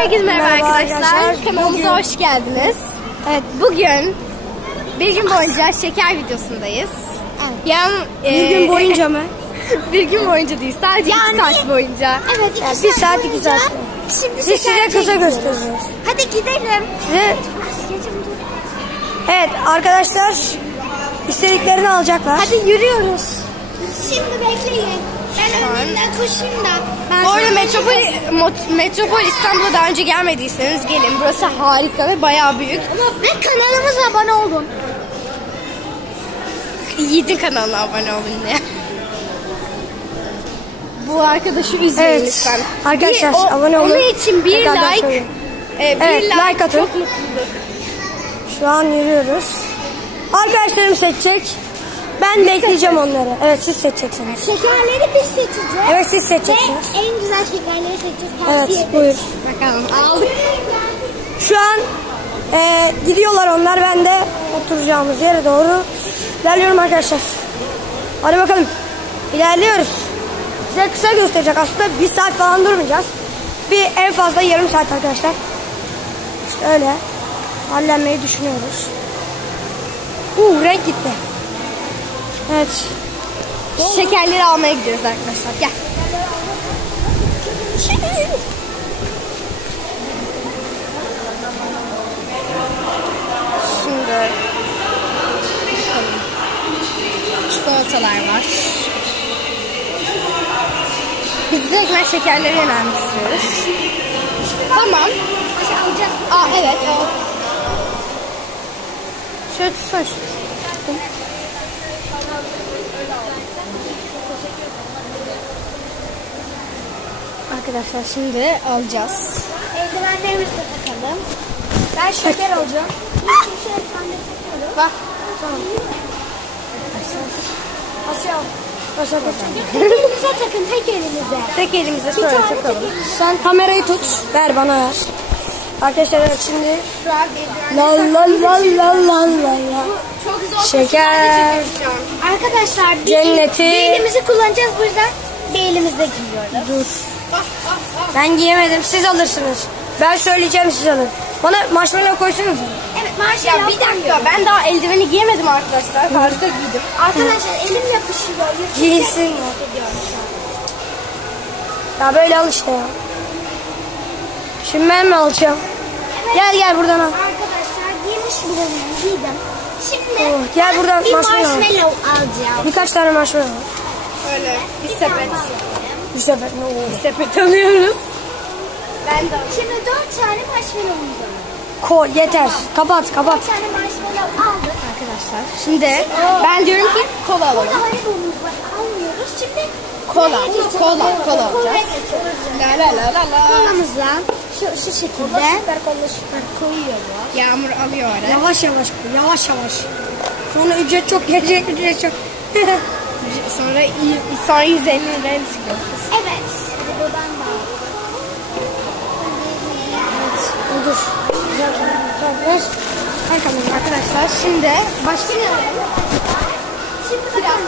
Herkese merhaba arkadaşlar. Kanalımıza hoş geldiniz. Evet, bugün bir gün boyunca şeker videosundayız. Evet. Yani bir gün boyunca mı? Bir gün boyunca değil, sadece yani, 2 saat boyunca. Evet, 1 saat 2 saat. Şimdi size kısa göstereceğiz. Hadi gidelim. Evet arkadaşlar, istediklerini alacaklar. Hadi yürüyoruz. Şimdi bekleyin. Ben önünden koşayım da. Bu arada Metropol İstanbul'a daha önce gelmediyseniz gelin. Burası harika ve bayağı büyük. Ve kanalımıza abone olun. Yiğit'in kanalına abone olun diye. Bu arkadaşı üzmeyin evet, lütfen. Arkadaşlar abone olun. Onun için bir like, evet, like atın. Şu an yürüyoruz. Arkadaşlarım seçecek. Ben bekleyeceğim onları. Evet, siz seçeceksiniz. Şekerleri biz seçeceğiz. Evet, siz seçeceksiniz. Ve en güzel şekerleri seçeceğiz. Evet, buyur. Bakalım, aldık. Şu an gidiyorlar onlar. Ben de oturacağımız yere doğru ilerliyorum arkadaşlar. Hadi bakalım. İlerliyoruz. Size kısa gösterecek. Aslında 1 saat falan durmayacağız. En fazla yarım saat arkadaşlar. İşte öyle. Hallenmeyi düşünüyoruz. Renk gitti. Evet. Şekerleri almaya gidiyoruz arkadaşlar. Gel. Şimdi bakalım. Çikolatalar var. Biz direktmen şekerleri yönelmek istiyoruz. Tamam. Aa, evet. Şöyle tutsana. Arkadaşlar şimdi alacağız. Eldivenlerimizi de takalım. Ben şeker alacağım. Bak. Tamam. Asya. Tek elinize takın, tek elinize. Tek elimize şöyle takalım. Sen kamerayı tut. Ver, bana ver. Arkadaşlar evet, şimdi Şu an çok zor. şeker. Arkadaşlar Cenneti. bir elimizi kullanacağız, bu yüzden bir elimizde giyiyoruz. Dur. Ben giyemedim, siz alırsınız. Ben söyleyeceğim, siz alın. Bana marshmallow koysunuz. Evet, Ya marshmallow. bir dakika, ben daha eldiveni giyemedim arkadaşlar. Harika giydim. Arkadaşlar elim yapışıyor. Giysin. Ya böyle al işte ya. Şimdi ben mi alacağım? Evet. Gel buradan al. Arkadaşlar giymiş birini giydim. Şimdi gel buradan bir marshmallow marshmallow alacağım. Birkaç tane marshmallow var. Öyle bir sepet. Bir sepet ne olur? Bir sepet alıyoruz. Ben de. Şimdi 4 tane marshmallow'umuz var. Yeter. Kapat. 4 tane marshmallow aldık Arkadaşlar şimdi ben diyorum ki kola alalım. Burada haribomuz var, almıyoruz. Şimdi Kola alacağız. La. kolamızla şu şekilde koyuyoruz. Yağmur alıyor oraya. Yavaş. Sonra ücret çok gelecek, ücret çok. Sonra 150 liraya çıkıyoruz. Evet. Buradan da. Dur. Ver. Arkadaşlar şimdi başka ne alalım? Şimdi bakın.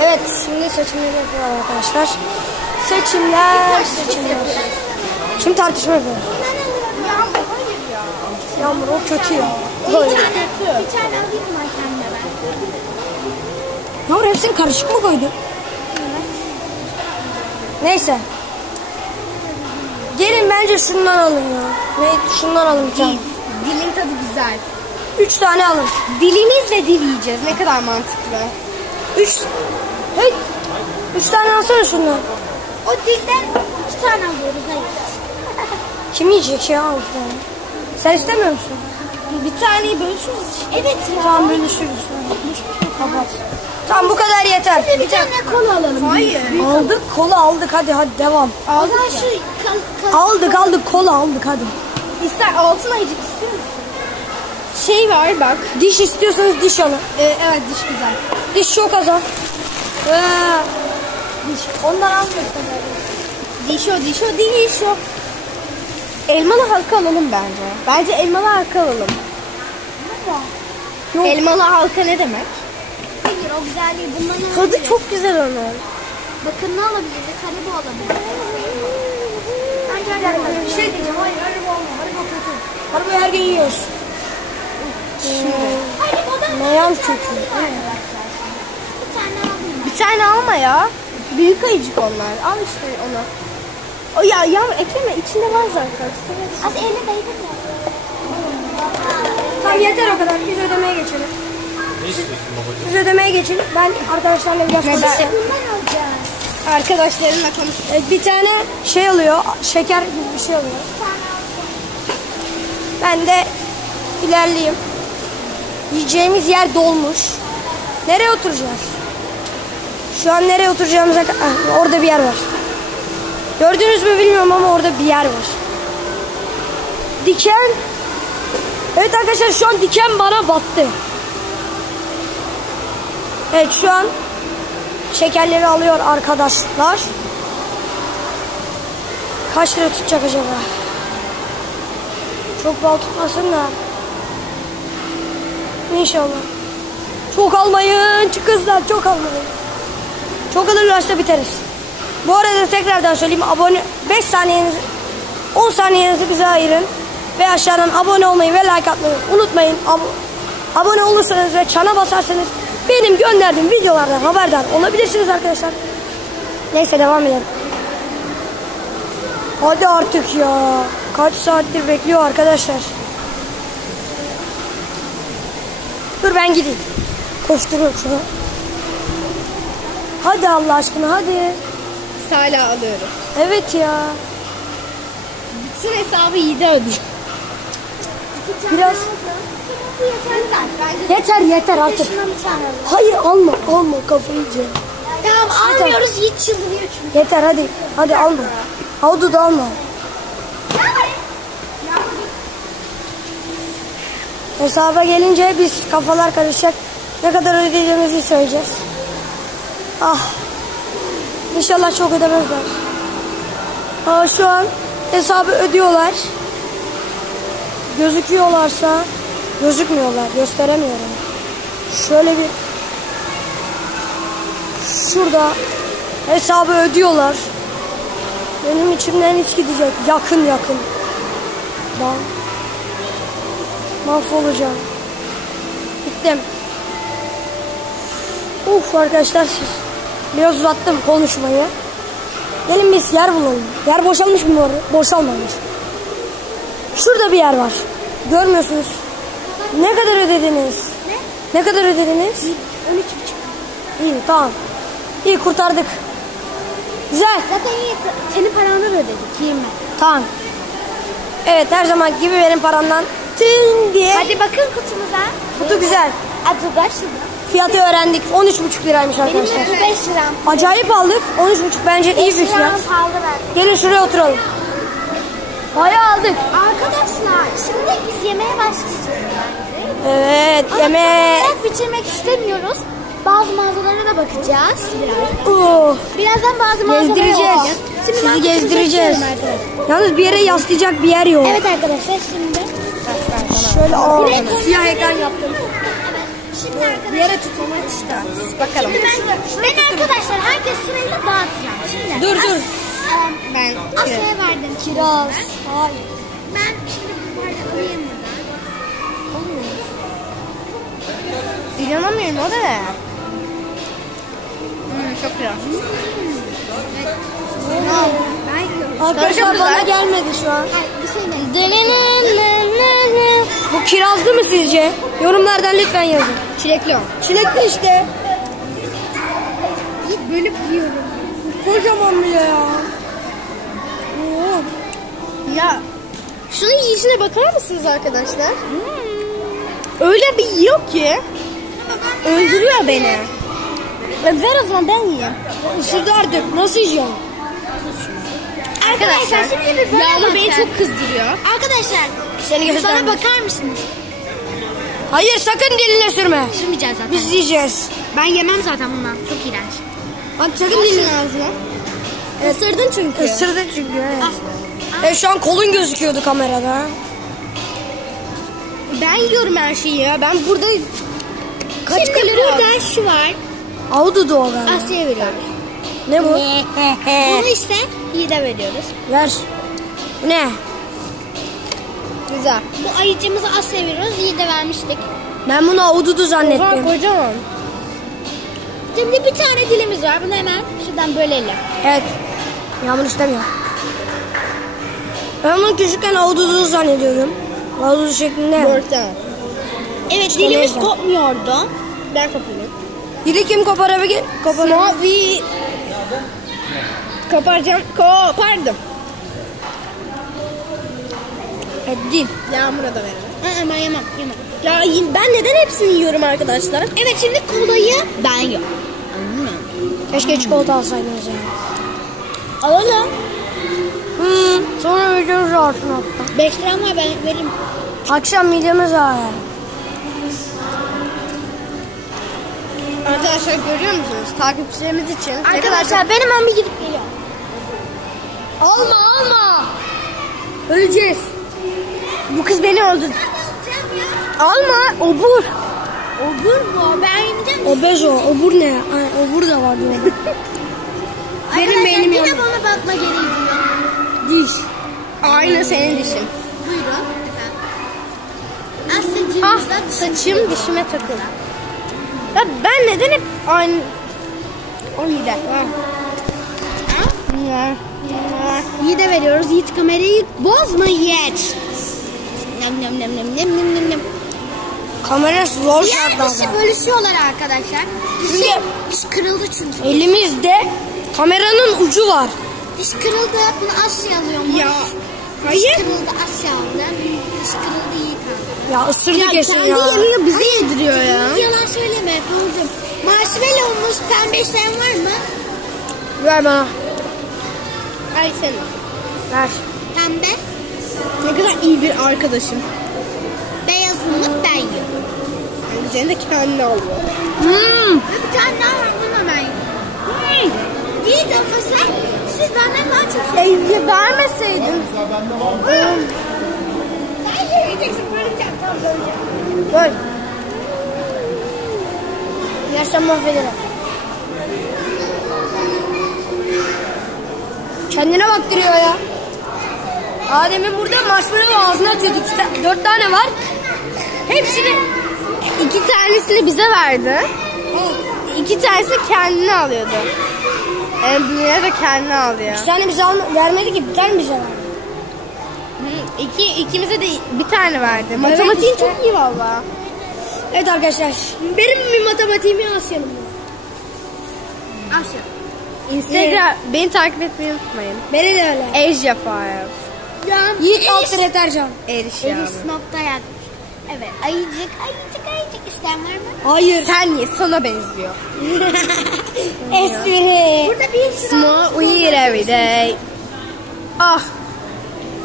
Evet, şimdi seçimleri yapıyorlar arkadaşlar. Seçimler. Şimdi tartışma yapıyoruz. Yağmur o kötü ya. Bir tane alayım mı kendime ben? Yağmur hepsini karışık mı koydu? Neyse. Gelin bence şundan alın ya. Şundan alın bir tane. Dilin tadı güzel. 3 tane alın. Dilimizle dil yiyeceğiz. Ne kadar mantıklı. 3 tane alsana şundan. O dilden 2 tane alıyoruz. Hayır. Kim yiyecek ya? Sen istemiyor musun? Bir taneyi bölüşürüz. Evet ya. Tamam, bölüşürüz. Kapat. Tamam, bu kadar yeter. Bir tane kola alalım. Hayır. Aldık, kola aldık, hadi devam. O zaman şu Aldık, kola aldık, hadi. İster altın ayıcık istiyor musun? Şey var bak. Diş istiyorsanız diş alın. Evet, diş güzel. Diş çok az al. Diş. Ondan almıyorsun. Diş o. Elmalı halka alalım bence. Bence elmalı halka alalım. Yok. Elmalı halka ne demek? Hayır, o güzel değil. Bunların Tadı çok güzel onun. bakın ne alabiliriz? Haribo alabiliriz. Bir şey diyeceğim. Hayır Haribo olma. Haribo kötü. Haribo her gün yiyoruz. Mayan kötü. Bir tane alma ya. Büyük ayıcık onlar. Al işte onu. O ya ekleme, içinde var zaten. Az eline değdi mi? Tamam yeter o kadar. Biz ödemeye geçelim. Siz ödemeye geçin. Ben arkadaşlarla biraz konuşacağım. Bundan alacağız. Arkadaşlarımla konuş. Bir tane şey alıyor. Şeker gibi bir şey alıyor. Ben de ilerleyeyim. Yiyeceğimiz yer dolmuş. Nereye oturacağız? Şu an nereye oturacağımıza... orada bir yer var. Gördünüz mü bilmiyorum ama orada bir yer var. Diken. Evet arkadaşlar şu an diken bana battı. Evet şu an şekerleri alıyor arkadaşlar. Kaç lira tutacak acaba? Çok bal tutmasın da. İnşallah. Çok almayın kızlar, çok almayın. Çok alırlarsa biteriz. Bu arada tekrardan söyleyeyim, abone 5 saniyenizi 10 saniyenizi bize ayırın ve aşağıdan abone olmayı ve like atmayı unutmayın. Abone olursanız ve çana basarsanız benim gönderdiğim videolardan haberdar olabilirsiniz arkadaşlar. Neyse devam edelim. Hadi artık ya. Kaç saattir bekliyor arkadaşlar. Dur ben gideyim. Koşturuyorum şunu. Hadi Allah aşkına hadi. Hala alıyorum. Evet ya. Bütün hesabı 7 ödeyeceğim. Biraz. Yeter artık. Hayır alma kafayı yiyeceğim. Tamam almıyoruz, hiç çıldırıyor çünkü. Yeter hadi alma. Avudu da alma. Hesaba gelince biz kafalar karışacak. Ne kadar ödeyeceğimizi söyleyeceğiz. İnşallah çok ödemezler. Şu an hesabı ödüyorlar. Gözüküyorlarsa gözükmüyorlar. Gösteremiyorum. Şöyle bir şurada hesabı ödüyorlar. Benim içimden hiç gidecek. Yakın. Ben mahvolacağım. Gittim. Arkadaşlar biraz uzattım konuşmayı. Gelin biz yer bulalım. Yer boşalmış mı orada? Boşalmamış. Şurada bir yer var. Görmüyorsunuz. Ne kadar ödediniz? Ne kadar ödediniz? 13,5. İyi tamam. İyi kurtardık. Güzel. Zaten iyi. Senin paranı da ödedik. 20. Tamam. Evet her zaman gibi benim paramdan tın diye. Hadi bakın kutumuza. Kutu güzel. Adı da şurada. Fiyatı öğrendik. 13,5 liraymış Benim arkadaşlar. 25 liram. Acayip aldık. 13,5 bence iyi bir 5 fiyat. liram pahalı verdim. Gelin şuraya oturalım. Bayağı aldık. Arkadaşlar şimdi biz yemeğe başlayacağız. Evet Yemeğe bitirmek istemiyoruz. Bazı mağazalara da bakacağız. Birazdan bazı mağazalara gezdireceğiz. bakacağız. Şimdi Sizi gezdireceğiz. Yalnız bir yere yaslayacak bir yer yok. Evet arkadaşlar şimdi. Şöyle siyah ekran yaptım. Şimdi arkadaşlar. Bir yere tutulmak işte. Bakalım. Şimdi ben arkadaşlar herkes sırayla dağıtacağım. Şimdi. Dur. Ben Asya'ya verdim. Kiraz. Hayır. Ben şimdi bu bardak alayım buradan. İnanamıyorum, o da ne? Çok güzel. Arkadaşlar bana gelmedi şu an. Bu senin. Bu kirazlı mı sizce? Yorumlardan lütfen yazın. Çilekli o. Çilekli işte. Bölüp yiyorum. Kocaman bile ya. Ya şunun yiyişine bakar mısınız arkadaşlar? Öyle bir yiyor ki öldürüyor beni. Ver o zaman ben yiyeyim. Isırdı artık. Nasıl yiyeceğim? Arkadaşlar şimdi bir böyle Yağmur beni bakın. çok kızdırıyor. Arkadaşlar Seni bana göstermez. bakar mısınız? Hayır sakın diline sürme. Sürmeyeceğiz zaten. Biz yiyeceğiz. Ben yemem zaten bundan. Çok iğrenç. Hadi sakın diline. Ağzına. Isırdın çünkü. Isırdın çünkü. Evet. Şu an kolun gözüküyordu kamerada. Ben yiyorum her şeyi ya. Ben burada kaç Şimdi kalori burada aldım? şu var. Avududu o galiba. Asya'ya veriyoruz. Ne bu? Bunu işte Yiğit'e veriyoruz. Ver. Ne? Güzel. Bu ayıcımızı az seviyoruz. İyi de vermiştik. Ben bunu avududu Oha zannettim. kocaman. Şimdi bir tane dilimiz var. Bunu hemen şuradan bölelim. Evet. Yağmur istemiyor. Ben bunu küçükken avududu zannediyordum. Avududu şeklinde. Borçtan. Evet İşte dilimiz neyse. kopmuyordu. Ben kapıyorum. Dili kim koparabilir? Koparabilir. Mavi. Koparacağım. Kopardım. Evet, dil. Yağmur'a da verelim. Ben yemem. Ya ben neden hepsini yiyorum arkadaşlar? Evet şimdi kolayı ben yiyorum. Keşke çikolata alsaydınız ya. Alalım. Sonra videomuz olsun hatta. 5 liram var ben vereyim. Akşam midemiz ağrıyor. Arkadaşlar görüyor musunuz? Takipçilerimiz için. ne kadar Arkadaşlar ben hemen bir gidip geliyorum. Alma. Öleceğiz. Bu kız beni öldürdü. Alma. Obur. Obur mu? Ben yemeyeceğim. Obez o. Obur ne? Ay, obur da var diyor. Benim beynim yine yandı. bana bakma gereği duyuyor. Diş. Aynı senin dişin. Buyurun. Ah saçım dişime takıldı. Ya ben neden hep aynı... O iyi de. Yiğit de veriyoruz. Yiğit kamerayı bozma Yiğit. Nem nem nem nem nem nem nem nem. Kamera zor Diğer şartlarda. dişi bölüşüyorlar arkadaşlar. Diş kırıldı çünkü. Elimizde kameranın ucu var. Diş kırıldı. Bunu Asya alıyormuş. Ya. Diş Hayır. kırıldı Asya aldı. Diş kırıldı Yiğit aldı. Ya ısırdı kesin kendi ya. yemiyor bize yediriyor ya. Yalan söyleme Pınar. Marshmallow'umuz pembe isteyen var mı? Ver bana. Ay sen. Ver. Pembe. Ne kadar iyi bir arkadaşım. Beyazını ben yiyorum. Yani seni de kendine alıyor. Bir tane daha var bunu ben yiyorum. Yiğit ama siz benden daha çok Ya vermeseydin. Sen yiyeceksin. Böleceğim. Tamam böleceğim. Ver. Yersen mahvederim. Kendine baktırıyor ya. Adem'in burada marshmallow ağzına atıyordu. 4 tane var. Hepsini 2 tanesini bize verdi. 2 tanesini kendine alıyordu. Büyüğe de kendine alıyor. 2 tane bize vermedi ki, bir tane bize verdi. İkimize de bir tane verdi. Matematiğin işte. çok iyi valla. Evet arkadaşlar. Benim bir matematiğim Asya'nın. Asya. Instagram beni takip etmeyi unutmayın. Beni de öyle. Ejya Fire. Yiğit altı deterjan. Eriş ya. Elis nokta yazmış. Evet. Ayıcık isteyen var mı? Hayır. Sen ye, sana benziyor. Espri. Burada bir sürü Small we eat every day. Ah.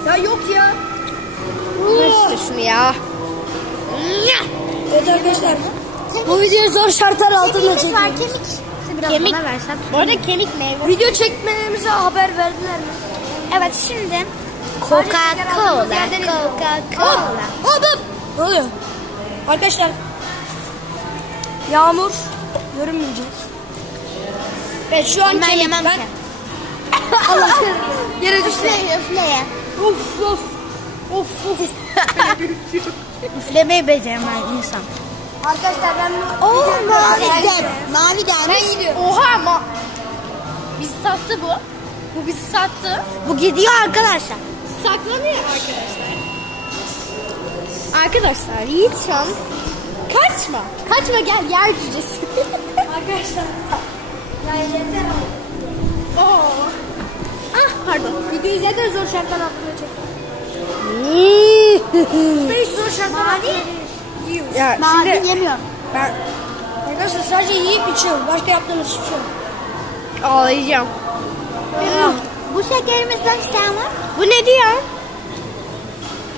Ya yok ya. Ver işte şunu ya. Evet arkadaşlar. Bu videoyu zor şartlar altında kemiğimiz var çekiyoruz. kemik. Size biraz Kemik. bana versen. Bu arada kemik meyve. Video çekmemize haber verdiler mi? Evet şimdi Coca-Cola. Coca-Cola. Hop hop. Ne oluyor? Arkadaşlar. Yağmur görünmeyecek. Evet şu an Ben kemik. yemem ki. Allah yere düştü. Üfleye üfleye. Of of. Of of. Üflemeyi beceremez insan. Arkadaşlar ben Oo mavi dem. Mavi dem. Ben gidiyorum. Oha ama. Bizi sattı bu. Bu bizi sattı. Bu gidiyor arkadaşlar. Saklanıyor arkadaşlar. Arkadaşlar Yiğit şu an kaçma. Kaçma gel yer cücesi. Arkadaşlar. Ya yeter ama. Oo. Ah pardon. Videoyu zaten zor şartlar altında çektim. Hiç zor şartlar altında yiyoruz. Ya Mavi şimdi yemiyorum. ben Arkadaşlar sadece yiyip içiyoruz. Başka yaptığımız hiçbir şey yok. ağlayacağım. Bu şekerimizden isteyen var. Bu ne diyor?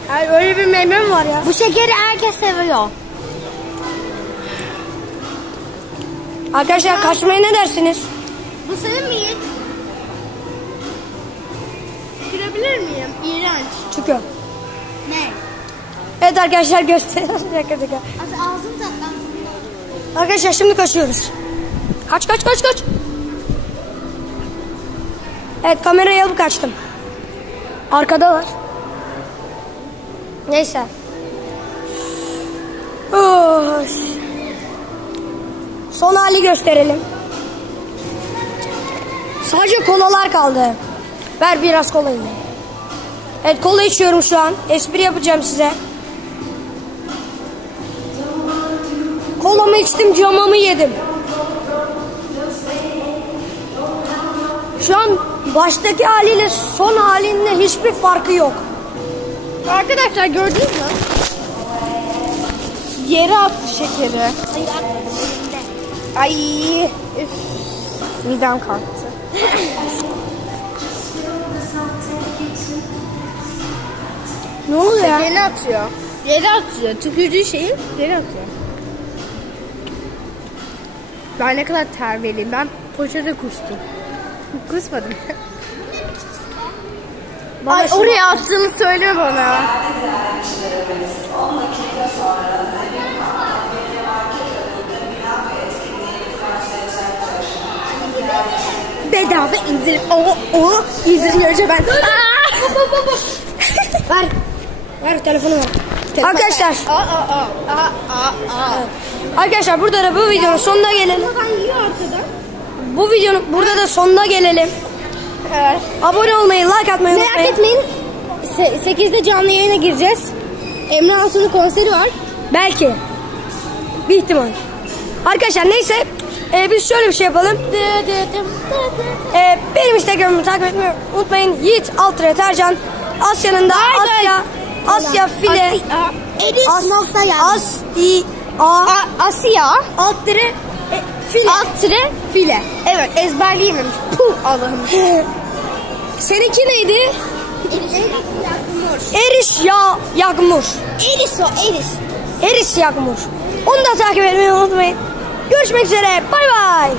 Yani öyle bir meyve mi var ya? Bu şekeri herkes seviyor. Arkadaşlar kaçmaya ne dersiniz? Bu senin mi Yiğit? Girebilir miyim? İğrenç. Çıkıyor. Ne? Evet arkadaşlar gösteriyoruz. Dakika. Ağzım tatlansın. Arkadaşlar şimdi kaçıyoruz. Kaç. Evet kamerayı alıp kaçtım. Arkadalar. Neyse. Oh. Son hali gösterelim. Sadece kolalar kaldı. Ver biraz kolayı. Evet, kola içiyorum şu an. Espri yapacağım size. Kolamı içtim, camamı yedim. Şu an baştaki haliyle son halinde hiçbir farkı yok. Arkadaşlar gördünüz mü? Yere attı şekeri. Ay. Üf. Midem kalktı. Ne oluyor ya? Şekerini atıyor. Yere atıyor. Tükürdüğü şeyi yere atıyor. Ben ne kadar terbiyeliyim. Ben poşete kustum. Kusmadım. Ay oraya attığını söyleme bana. Bedava indirim. O indirim görece ben. Ver. Ver telefonu ver. Arkadaşlar. Arkadaşlar burada da bu videonun sonuna gelelim. Bu videonun burada da sonuna gelelim. Evet. Abone olmayı, like atmayı Merak unutmayın. etmeyin. 8'de canlı yayına gireceğiz. Emre Altun'un konseri var. Belki. Bir ihtimal. Arkadaşlar neyse. Biz şöyle bir şey yapalım. Benim Instagram'ımı takip etmeyi unutmayın. Yiğit Tercan. Asya'nın da Asya File. Asya File. File. Evet, ezberleyememiş. Puh, Allah'ım. Seninki neydi? Eriş Yağmur. Eriş Yağmur. Onu da takip etmeyi unutmayın. Görüşmek üzere. Bay bay.